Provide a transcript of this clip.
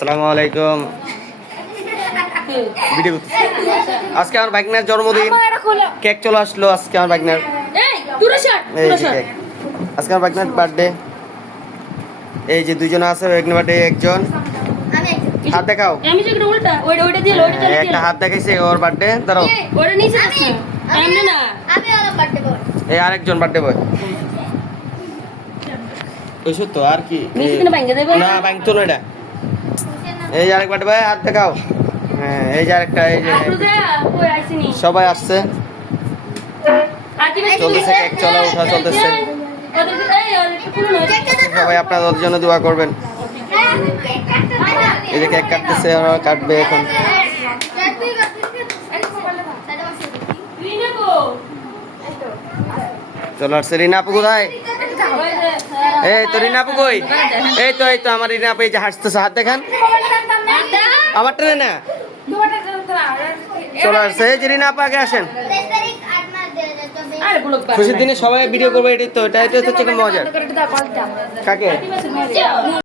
আসসালামু আলাইকুম। ভিডিও আজকে আমার ভাগ্নের জন্মদিন, কেক চলে আসলো আজকে আমার ভাগ্নের। এই যে কেক, আজকে আমার ভাগ্নের বার্থডে। এই যে দুইজন আছে, ভাগ্নের বার্থডে একজন। হাত দেখাও, একটা হাত দেখাইছে ওর বার্থডে। দাঁড়াও, এই আরেকজন বার্থডে বয়। ওইসব তো আর কি না, ভাঙতো না এটা। এই যে আরেক বার্থডে বয়, হাত দেখাও। হ্যাঁ, এই যে আরেকটা, এই যে সবাই আসছে, চলতেছে কেক চলা ওঠা চলতেছে। সবাই আপনাদের জন্য দোয়া করবেন। এই যে কেক কাটতেছে, ওরা কাটবে এখন। চলো আসছে। রিনা আপু কোথায়? এই তো রিনা আপু কই? এই তো আমার রিনা আপু এই যে হাসতেছে, হাত দেখান। আমার ট্রেনে না চলে আসছে। এই যে রিনা আপু আগে আসেন। খুশির দিনে সবাই ভিডিও করবে, এটাই তো, এটা হচ্ছে মজার। কাকে?